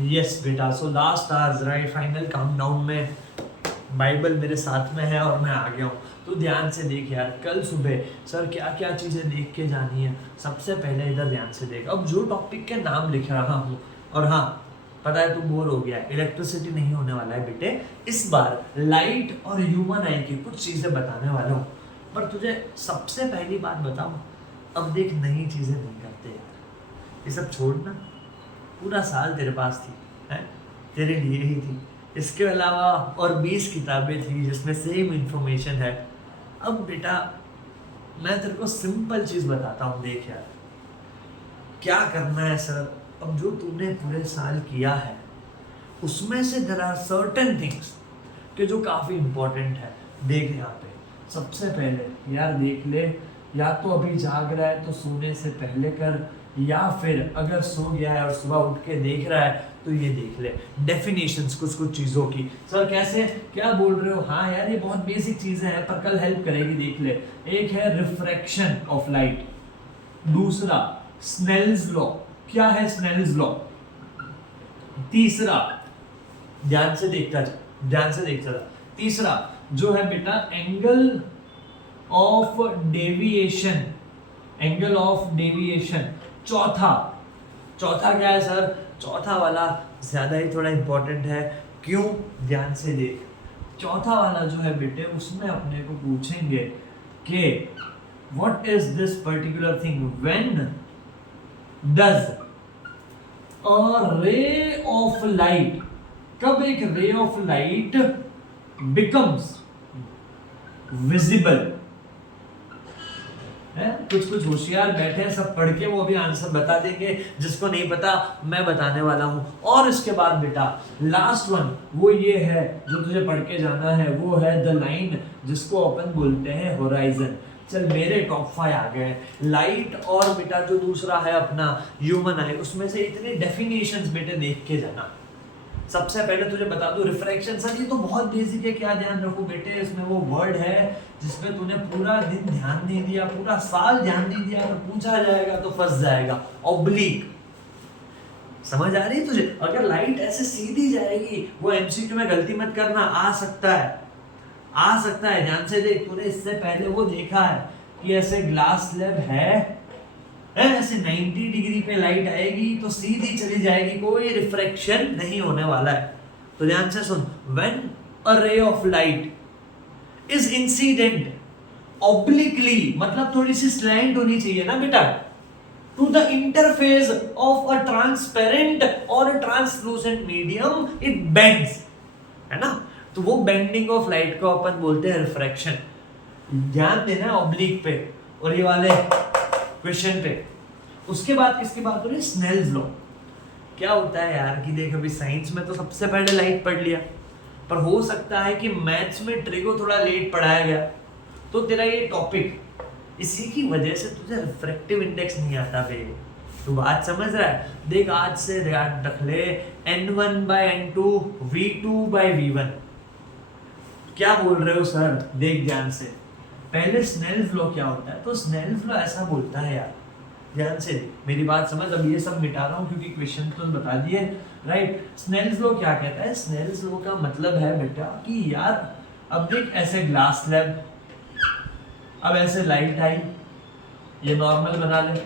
Yes बेटा, so last hours right, final countdown में Bible मेरे साथ में है और मैं आ गया हूँ। तो ध्यान से देख यार, कल सुबह सर क्या क्या चीज़ें देख के जानी है। सबसे पहले इधर ध्यान से देख, अब जो टॉपिक के नाम लिख रहा हूँ, और हाँ पता है तू बोर हो गया है, इलेक्ट्रिसिटी नहीं होने वाला है बेटे। इस बार लाइट और ह्यूमन आई की कुछ चीज़ें बताने वाला हूँ। पर तुझे सबसे पहली बात बताऊँ, अब देख नई चीज़ें नहीं करते यार, ये सब छोड़ना। पूरा साल तेरे पास थी है, तेरे लिए ही थी। इसके अलावा और 20 किताबें थी जिसमें सेम इंफॉर्मेशन है। अब बेटा मैं तेरे को सिंपल चीज़ बताता हूँ, देख यार क्या करना है सर। अब जो तूने पूरे साल किया है उसमें से देयर आर सर्टेन थिंग्स कि जो काफ़ी इंपॉर्टेंट है। देख यहाँ पे सबसे पहले यार देख ले, या तो अभी जाग रहा है तो सोने से पहले कर, या फिर अगर सो गया है और सुबह उठ के देख रहा है तो ये देख ले डेफिनेशंस कुछ कुछ चीज़ों की। सर कैसे, क्या बोल रहे हो? हाँ यार ये बहुत बेसिक चीज़ें हैं पर कल हेल्प करेगी, देख ले। एक है रिफ्रैक्शन ऑफ लाइट, दूसरा स्नेल्स लॉ, क्या है स्नेल्स लॉ, तीसरा ध्यान से देखता जा, ध्यान से देखता जा, तीसरा जो है बेटा angle of deviation, angle of deviation, चौथा, चौथा क्या है सर? चौथा वाला ज्यादा ही थोड़ा इंपॉर्टेंट है। क्यों? ध्यान से देख, चौथा वाला जो है बेटे उसमें अपने को पूछेंगे कि what is this particular thing, when does a ray of light, कब एक रे ऑफ लाइट बिकम्स विजिबल है। कुछ कुछ होशियार बैठे हैं, सब पढ़ के वो अभी आंसर बता देंगे, जिसको नहीं पता मैं बताने वाला हूं। और इसके बाद बेटा लास्ट वन वो ये है जो तुझे पढ़ के जाना है, वो है द लाइन जिसको अपन बोलते हैं होराइजन। चल मेरे टॉप 5 आ गए, लाइट और बेटा जो दूसरा है अपना ह्यूमन आई, उसमें से इतने डेफिनेशंस बेटे देख के जाना। सबसे पहले तुझे बता दूं रिफ्रैक्शन, सर ये तो बहुत बेसिक है, क्या ध्यान रखो बेटे, इसमें वो वर्ड है जिसमें तूने पूरा दिन ध्यान नहीं दिया, पूरा साल ध्यान नहीं दिया, अगर पूछा जाएगा तो फंस जाएगा। ऑब्लिक, समझ आ रही है तुझे? अगर लाइट ऐसे सीधी जाएगी, वो एमसीक्यू में गलती मत करना, आ सकता है, आ सकता है। ध्यान से देख, तूने इससे पहले वो देखा है कि ऐसे ग्लास स्लैब है, ऐसे 90 डिग्री पे लाइट आएगी तो सीधी चली जाएगी, कोई रिफ्रैक्शन नहीं होने वाला है। तो ध्यान से सुन, when a ray of light is incident obliquely, मतलब थोड़ी सी स्लैंट होनी चाहिए ना बेटा, to the interface of a transparent और ट्रांसलूसेंट मीडियम, इट बेंड्स, है ना। तो वो बेंडिंग ऑफ लाइट को अपन बोलते हैं रिफ्रैक्शन। ध्यान देना ऑब्लिक पे और ये वाले क्वेश्चन पे। उसके बाद किसकी बात हो रही है? Snell's law. क्या होता है यार कि देख, अभी साइंस में तो सबसे पहले लाइट पढ़ लिया, पर हो सकता है कि मैथ्स में ट्रिगो थोड़ा लेट पढ़ाया गया, तो तेरा ये टॉपिक इसी की वजह से तुझे रिफ्रैक्टिव इंडेक्स नहीं आता बे। तू बात समझ रहा है? देख आज से ध्यान रख ले, n1/n2 v2/v1। क्या बोल रहे हो सर? देख ध्यान से, पहले स्नेल्स लॉ क्या होता है, तो स्नेल्स लॉ ऐसा बोलता है यार, ध्यान से मेरी बात समझ। अब ये सब मिटा रहा हूँ क्योंकि क्वेश्चन तो बता दिए, राइट। स्नेल्स लॉ क्या कहता है? स्नेल्स लॉ का मतलब है बेटा कि यार अब देख ऐसे ग्लास स्लैब, अब ऐसे लाइट आई, ये नॉर्मल बना ले,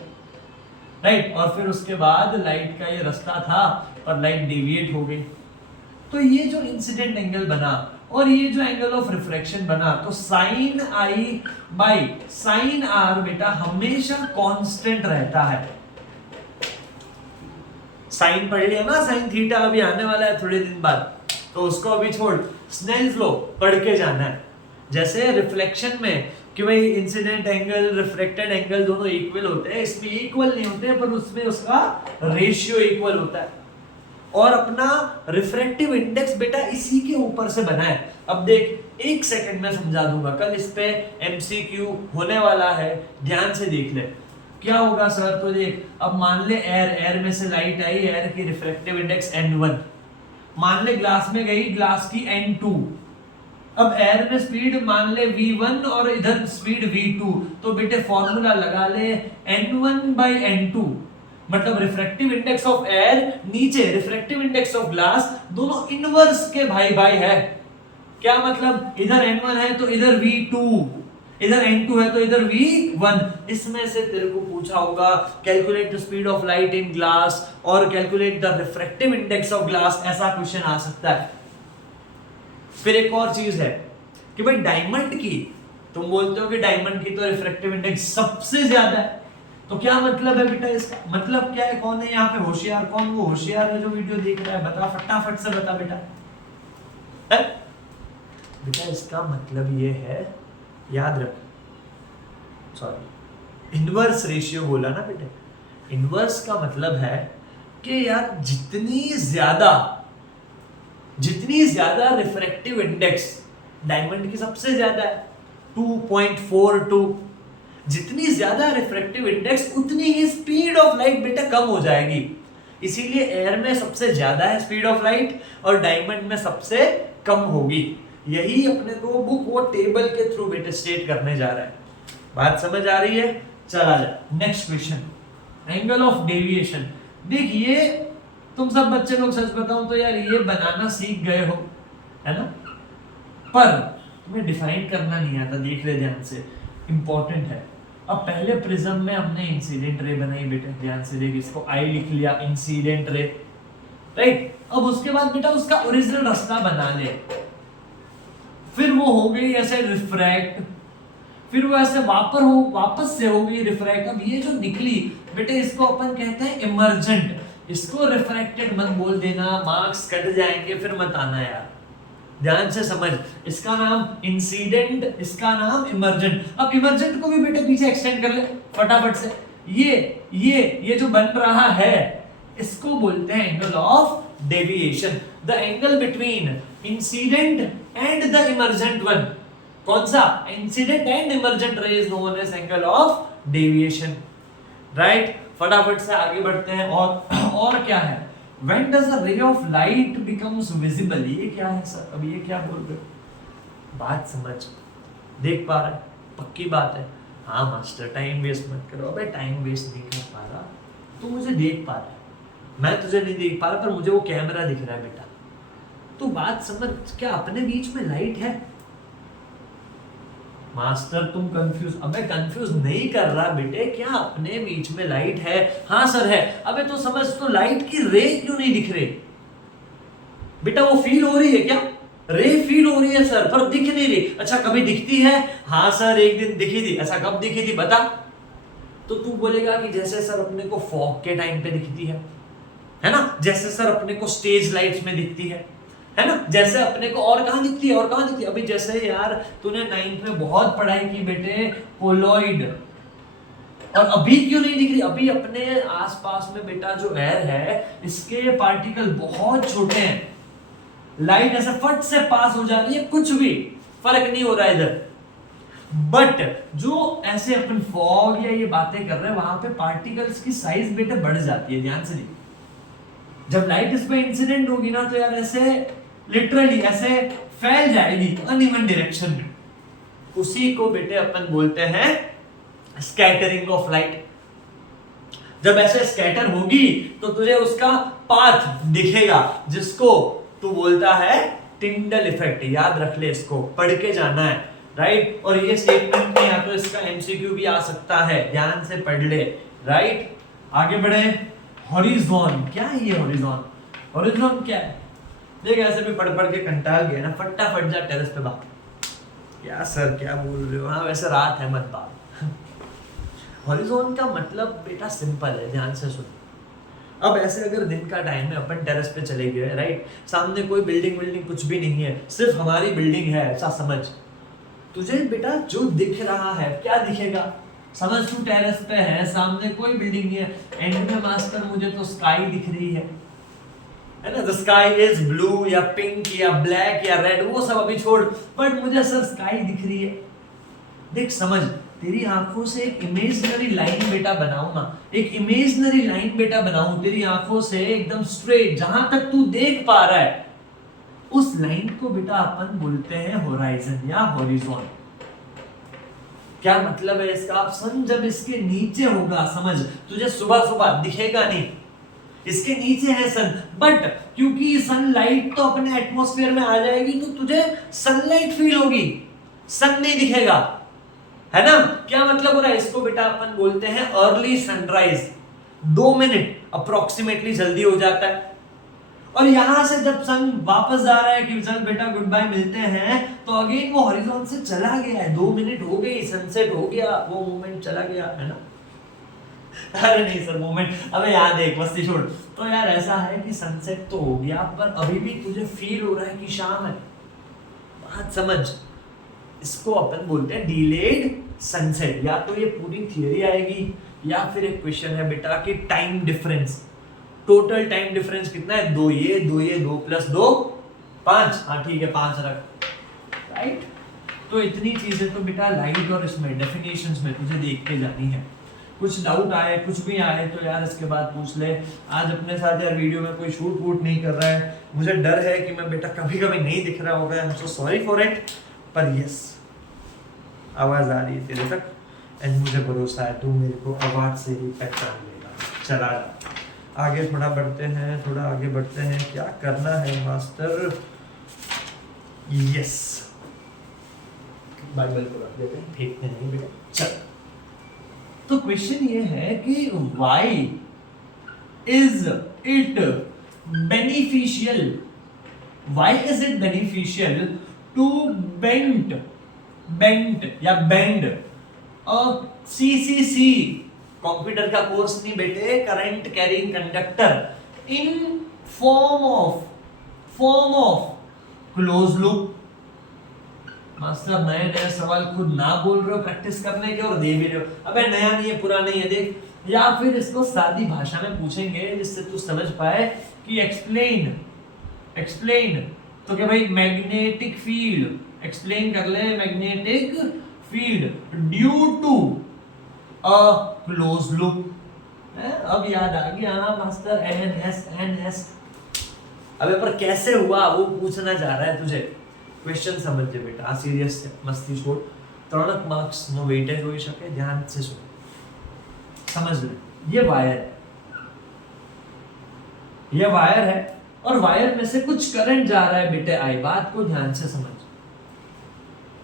राइट, और फिर उसके बाद लाइट का ये रास्ता था और लाइट डेविएट हो गई, तो ये जो इंसिडेंट एंगल बना और ये जो एंगल ऑफ रिफ्रैक्शन बना, तो sine i by sine r बेटा हमेशा कांस्टेंट रहता है। साइन पढ़ लिया ना, साइन थीटा अभी आने वाला है थोड़े दिन बाद, तो उसको अभी छोड़, स्नेल्स लॉ पढ़ के जाना है। जैसे रिफ्लेक्शन में कि भाई इंसिडेंट एंगल रिफ्लेक्टेड एंगल दोनों इक्वल होते हैं, इसमें इक्वल नहीं होते हैं, पर उसमें उसका रेशियो इक्वल होता है। और अपना रिफ्रैक्टिव इंडेक्स बेटा इसी के ऊपर से बना है। अब देख एक सेकंड में समझा दूंगा, कल इस पे एमसीक्यू होने वाला है, ध्यान से देख ले। क्या होगा सर? तो देख, अब मान ले एयर में से लाइट आई, एयर की रिफ्रैक्टिव इंडेक्स n1, मान ले ग्लास में गई, ग्लास की n2, अब एयर में स्पीड मान ले v1 और इधर स्पीड v2, तो बेटे फॉर्मूला लगा ले n1/n2 मतलब रिफ्रैक्टिव इंडेक्स ऑफ एयर नीचे, रिफ्रैक्टिव इंडेक्स ऑफ ग्लास, दोनों इनवर्स के भाई भाई है। क्या मतलब, इधर n1 है तो इधर v2, इधर n2 है तो इधर v1। इसमें से तेरे को पूछा होगा calculate the speed of light in glass और calculate the refractive index of glass, ऐसा क्वेश्चन आ सकता है। फिर एक और चीज है कि भाई डायमंड की, तुम बोलते हो कि डायमंड की तो रिफ्रैक्टिव इंडेक्स सबसे ज्यादा है, तो क्या मतलब है बेटा इसका? मतलब क्या है? कौन है यहाँ पे होशियार? कौन वो होशियार है जो वीडियो देख रहा है? बता, फटाफट से बता बेटा। है बेटा इसका मतलब ये है, याद रख, सॉरी इनवर्स रेशियो बोला ना बेटे। इनवर्स का मतलब है कि यार जितनी ज्यादा रिफ्रैक्टिव इंडेक्स डायमंड की सबसे ज्यादा है 2.42, जितनी ज्यादा रिफ्रैक्टिव इंडेक्स उतनी ही स्पीड ऑफ लाइट बेटा कम हो जाएगी। इसीलिए एयर में सबसे ज्यादा है स्पीड ऑफ लाइट और डायमंड में सबसे कम होगी। यही अपने को बुक वो टेबल के थ्रू बेटा स्टेट करने जा रहा है। बात समझ आ रही है? चला जा next question, angle of deviation. देखिए तुम सब बच्चे लोग सच बताऊं तो यार ये बनाना सीख गए हो, है ना, पर तुम्हें डिफाइन करना नहीं आता। देख ले ध्यान से, इंपॉर्टेंट है। अब पहले प्रिज्म में हमने इंसिडेंट रे बनाई बेटे, ध्यान से देख, इसको आई लिख लिया इंसिडेंट रे, राइट। अब उसके बाद बेटा उसका ओरिजिनल रास्ता बना ले, फिर वो हो गई ऐसे रिफ्रैक्ट, फिर वो ऐसे वापस से हो गई रिफ्रैक्ट। अब ये जो निकली बेटे इसको अपन कहते हैं इमर्जेंट। इसको रिफ्रैक्टेड मत बोल देना, मार्क्स कट जाएंगे, फिर मत आना यार, ध्यान से समझ। इसका नाम इंसिडेंट, इसका नाम इमर्जेंट। अब इमर्जेंट को भी बेटे पीछे एक्सटेंड कर ले फटाफट से। ये जो बन रहा है इसको बोलते हैं angle of deviation. The angle between incident and the emergent one, कौन सा? Incident and emergent ray is known as angle of deviation, right. फटाफट से आगे बढ़ते हैं। और क्या है? When does a ray of light becomes visible? ये क्या है सर? अब ये क्या बोल रहे हो? बात समझ, देख पा रहा है? पक्की बात है? हाँ मास्टर टाइम वेस्ट मत करो। अबे टाइम वेस्ट नहीं कर पा रहा, तू मुझे देख पा रहा है, मैं तुझे नहीं देख पा रहा, पर मुझे वो कैमरा दिख रहा है बेटा। तो बात समझ, क्या अपने बीच में लाइट है? मास्टर तुम कंफ्यूज, अबे कंफ्यूज नहीं कर रहा बेटे, क्या अपने बीच में लाइट है? हाँ सर है। अबे तो समझ, तो लाइट की रे क्यों नहीं दिख रही बेटा? वो फील हो रही है क्या? रे फील हो रही है सर, पर दिख नहीं रही। अच्छा कभी दिखती है? हाँ सर एक दिन दिखी थी। अच्छा कब दिखी थी बता? तो तू बोलेगा कि जैसे सर अपने को फॉग के टाइम पे दिखती है ना, जैसे सर अपने को स्टेज लाइट्स में दिखती है ना, जैसे अपने को और कहां दिखती है, और कहां दिखती है? अभी जैसे यार तूने 9th में बहुत पढ़ाई की बेटे कोलॉइड, और अभी क्यों नहीं दिख रही? अभी अपने आसपास में बेटा जो एयर है इसके पार्टिकल बहुत छोटे हैं, लाइट ऐसे फट से पास हो जा रही है, कुछ भी फर्क नहीं हो रहा है इधर। बट जो ऐसे अपन फॉग या ये बातें कर रहे हैं वहां पे पार्टिकल्स की साइज बेटे बढ़ जाती है, ध्यान से देखिए। जब लाइट इस पे इंसिडेंट होगी ना तो यार ऐसे लिटरली ऐसे फैल जाएगी अनइवन डायरेक्शन में, उसी को बेटे अपन बोलते हैं स्कैटरिंग ऑफ लाइट। जब ऐसे स्कैटर होगी तो तुझे उसका पाथ दिखेगा, जिसको तू बोलता है टिंडल इफेक्ट। याद रख ले, इसको पढ़ के जाना है, राइट। और ये स्टेटमेंट में या तो इसका एमसीक्यू भी आ सकता है, ध्यान से पढ़ ले, राइट। आगे बढ़े। हॉरिजॉन, क्या है ये हॉरिजॉन? हॉरिजॉन क्या है? देख ऐसे भी पढ़ के कंटाल गया ना, फटाफट जा टेरेस पे बात। क्या सर क्या बोल रहे हो? हाँ वैसे रात है, मत बात। हॉरिजॉन का मतलब बेटा सिंपल है, ध्यान से सुन। अब ऐसे अगर दिन का टाइम है, अपन टेरेस पे चले गए, राइट, सामने कोई बिल्डिंग कुछ भी नहीं है, सिर्फ हमारी बिल्डिंग है, ऐसा समझ। तुझे बेटा जो दिख रहा है, क्या दिखेगा? समझ तू टेरेस पे है, सामने कोई बिल्डिंग नहीं है, एंड में मास्टर मुझे तो स्काई दिख रही है ना, द स्काई इज ब्लू या पिंक या ब्लैक या रेड, वो सब अभी छोड़, बट मुझे सर स्काई दिख रही है। देख समझ, तेरी आंखों से एक इमेजिनरी लाइन बेटा बनाऊं ना, एक इमेजिनरी लाइन बेटा बनाऊं तेरी आंखों से एकदम स्ट्रेट, जहां तक तू देख पा रहा है, उस लाइन को बेटा अपन बोलते हैं होराइजन या हॉरिजॉन। क्या मतलब है इसका? आप सन जब इसके नीचे होगा, समझ, तुझे सुबह सुबह दिखेगा नहीं, इसके नीचे है सन, बट क्योंकि सनलाइट तो अपने एटमॉस्फेयर में आ जाएगी तो तुझे सनलाइट फील होगी, सन नहीं दिखेगा, है ना? क्या मतलब हो रहा है? इसको बेटा अपन बोलते हैं अर्ली सनराइज, 2 मिनट अप्रोक्सीमेटली जल्दी हो जाता है। और यहां से जब सन वापस जा रहा है कि चल बेटा गुड बाय मिलते हैं, तो अगेन वो हॉरिजॉन से चला गया है, 2 मिनट हो गई, सनसेट हो गया, वो मोमेंट चला गया, है ना? अरे नहीं सर मोमेंट, अबे याद देख, मस्ती छोड़। तो यार ऐसा है कि सनसेट तो हो गया, पर अभी भी तुझे फील हो रहा है कि शाम है, बात समझ। इसको अपन बोलते हैं डिलेड सनसेट। या तो ये पूरी थियरी आएगी, या फिर एक क्वेश्चन है बेटा कि time difference, total time difference कितना है? 2 ये 2 प्लस 2 5। हाँ ठीक है 5 रख, राइट? तो इतनी चीजें तो बेटा लाइट और इसमें डेफिनेशंस में तुझे देख के जानी है। कुछ डाउट आए, कुछ भी आए तो यार इसके बाद पूछ ले। आज अपने साथ यार वीडियो में कोई शूट वूट नहीं कर रहा है, मुझे डर है कि मैं बेटा कभी कभी नहीं दिख रहा होगा, I am so sorry for it, पर यस आवाज आ रही है तेरे तक, एंड मुझे भरोसा है तू मेरे को आवाज से ही पहचान लेगा। चला आगे थोड़ा बढ़ते हैं, थोड़ा आगे बढ़ते हैं। क्या करना है मास्टर? यस, बाइबल को रख देते हैं, फेंकते नहीं बेटा। चल, तो क्वेश्चन ये है कि why is it beneficial, why is it beneficial to bend या बेंड अ सीसीसी, कंप्यूटर का कोर्स नहीं बेटे, current carrying conductor, in form of close loop. Master नए नए सवाल खुद ना बोल रहे हो प्रैक्टिस करने के और दे भी रहे हो। अबे नया नहीं है, पुराना नहीं है, देख। या फिर इसको सादी भाषा में पूछेंगे जिससे तू समझ पाए कि एक्सप्लेन तो क्या भाई, मैग्नेटिक फील्ड एक्सप्लेन कर ले, magnetic field due to a close loop. अब याद आ गया ना मास्टर, एन एस। अबे पर कैसे हुआ वो पूछना चाह रहा है तुझे, क्वेश्चन समझ ले बेटा, सीरियस मस्ती छोड़। 3 मार्क्स नो वेटेज हो सके, ध्यान से सुन, समझ ले। ये वायर है और वायर में से कुछ करंट जा रहा है बेटे, आई बात को ध्यान से समझ।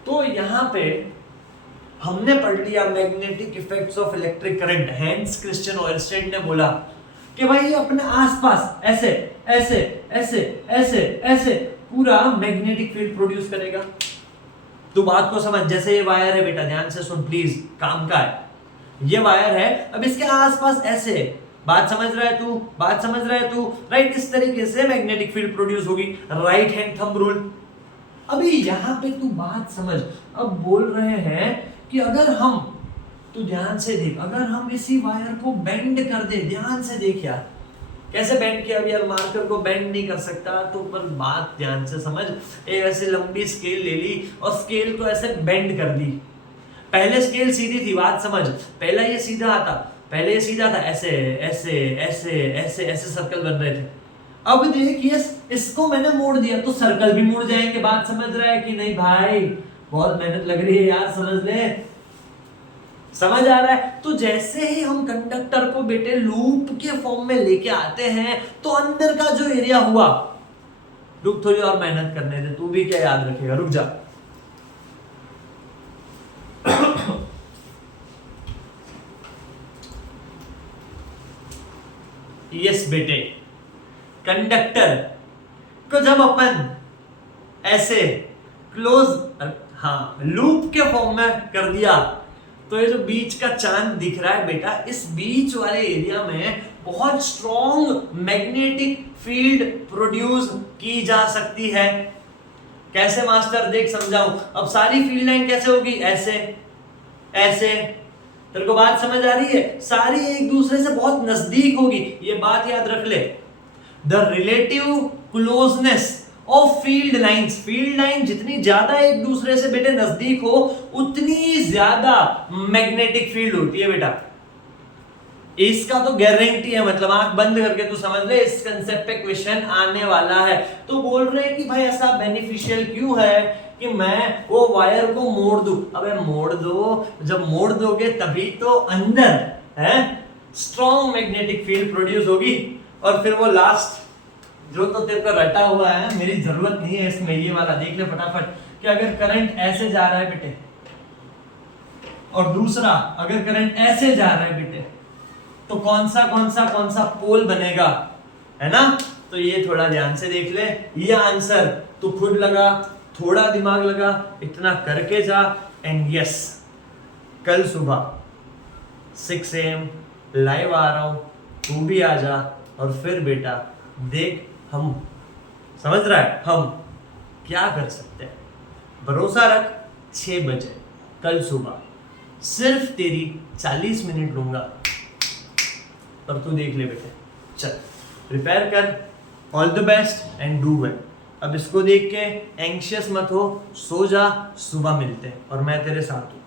तो यहां पे हमने पढ़ लिया magnetic effects of electric current. Hans Christian Oersted ने बोला कि भाई अपने आसपास ऐसे ऐसे ऐसे ऐसे ऐसे पूरा मैग्नेटिक फील्ड प्रोड्यूस करेगा। तू बात को समझ, जैसे ये वायर है बेटा, ध्यान से सुन प्लीज, काम का है। ये वायर है, अब इसके आसपास ऐसे, बात समझ रहा है तू, राइट? इस तरीके से मैग्नेटिक फील्ड प्रोड्यूस होगी, राइट हैंड थंब रूल। अभी यहां पे तू बात समझ, अब बोल रहे हैं कि अगर हम, तू ध्यान से देख, अगर हम इसी वायर को बेंड कर दे, ध्यान से देख यार, कैसे बेंड किया? अभी यार मार्कर को बेंड नहीं कर सकता, तो पर बात ध्यान से समझ। एक ऐसे लंबी स्केल ले ली और स्केल को ऐसे बेंड कर दी। पहले स्केल सीधी थी, बात समझ, पहला ये सीधा आता, पहले ये सीधा था, ऐसे ऐसे ऐसे ऐसे ऐसे सर्कल बन रहे थे। अब देखिए इसको मैंने मोड़ दिया तो सर्कल भी मुड़ जाएंगे। बात समझ रहा है कि नहीं भाई? बहुत मेहनत लग रही है यार, समझ ले, समझ आ रहा है? तो जैसे ही हम कंडक्टर को बेटे लूप के फॉर्म में लेके आते हैं तो अंदर का जो एरिया हुआ, रुक थोड़ी और मेहनत करने दे, तू भी क्या याद रखेगा, रुक जा। यस बेटे, कंडक्टर को जब अपन ऐसे क्लोज, हाँ, लूप के फॉर्म में कर दिया, तो ये जो बीच का चांद दिख रहा है बेटा, इस बीच वाले एरिया में बहुत स्ट्रॉन्ग मैग्नेटिक फील्ड प्रोड्यूस की जा सकती है। कैसे मास्टर? देख समझाऊं। अब सारी फील्ड लाइन कैसे होगी? ऐसे ऐसे, तेरे को बात समझ आ रही है? सारी एक दूसरे से बहुत नजदीक होगी, ये बात याद रख ले। The relative closeness of field line जितनी ज्यादा एक दूसरे से बेटे नजदीक हो, उतनी ज्यादा मैग्नेटिक फील्ड होती है बेटा। इसका तो गारंटी है, मतलब आंख बंद करके तू समझ ले, इस कंसेप्ट पे क्वेश्चन आने वाला है। तो बोल रहे हैं कि भाई ऐसा बेनिफिशियल क्यों है कि मैं वो वायर को मोड़ दूं। अबे मोड़ दो, जब मोड़ दोगे तभी तो अंदर है स्ट्रॉन्ग मैग्नेटिक फील्ड प्रोड्यूस होगी। और फिर वो लास्ट जो तो तेरे को रटा हुआ है, मेरी जरूरत नहीं है इसमें, ये वाला देख ले फटाफट कि अगर करंट ऐसे जा रहा है बेटे और दूसरा अगर करंट ऐसे जा रहा है बेटे, तो कौन सा पोल बनेगा, है ना। तो ये थोड़ा ध्यान से देख ले, ये आंसर तू खुद लगा, थोड़ा दिमाग लगा, इतना करके जा। एंड यस, कल सुबह 6 AM लाइव आ रहा हूं, तू भी आ जा। और फिर बेटा देख, हम समझ रहा है हम क्या कर सकते हैं। भरोसा रख, 6 बजे कल सुबह सिर्फ तेरी 40 मिनट लूंगा और तू देख ले बेटे। चल प्रिपेयर कर, all the best and do well. अब इसको देख के एंग्शियस मत हो, सो जा, सुबह मिलते हैं और मैं तेरे साथ हूँ।